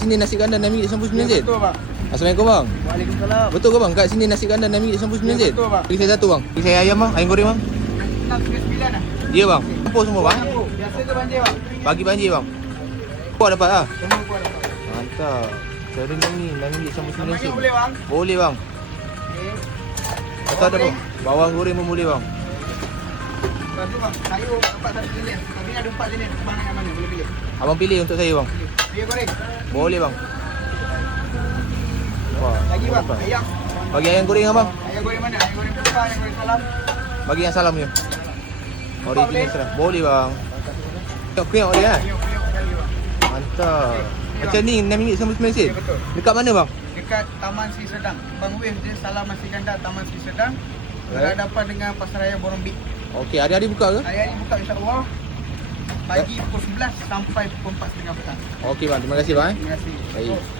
Sini nasi kandar RM6.99 sen. Betul bang. Assalamualaikum bang. Waalaikumsalam. Betul ke bang? Kat sini nasi kandar RM6.99 sen. Betul bang. Bagi saya satu bang. Bagi saya ayam bang, ayam goreng bang. 6.9 lah. Ya bang. Campur semua bang. Biasa ke banjir bang? Bagi banjir bang. Kuat dapat ah. Semua kuat dapat. Mantap. Cara ni RM6.99 Namanya sen. boleh bang? Boleh bang. Okey. Atau ada bang. Bawang goreng pun boleh bang. Lepas tu bang, sayur dapat satu jenis. Tapi ni ada 4 jenis. Bang nak yang mana? Boleh pilih. Abang pilih untuk saya bang. Dia goreng. Boleh bang. Wah. Lagi bang, nampak. ayam. Bagi ayam goreng abang. Ayam goreng mana? Ayam goreng besar, ayam goreng salam. Bagi yang salam je. boleh? Original salam. Boleh bang. Tengok boleh kan? Ayam sekali bang. Mantap. Macam ni RM6.99 sen. Ya, betul. Dekat mana bang? Dekat Taman Sri Sedang. Bang Weh dia Salam Nasi Kandar Taman Sri Sedang. Berhadapan dengan Pasaraya Borombik. Okey, hari-hari buka ke? Hari-hari buka insya-Allah. Pagi pukul 11 sampai pukul 4.30 petang. Okey bang, terima kasih bang. Terima kasih. Baik.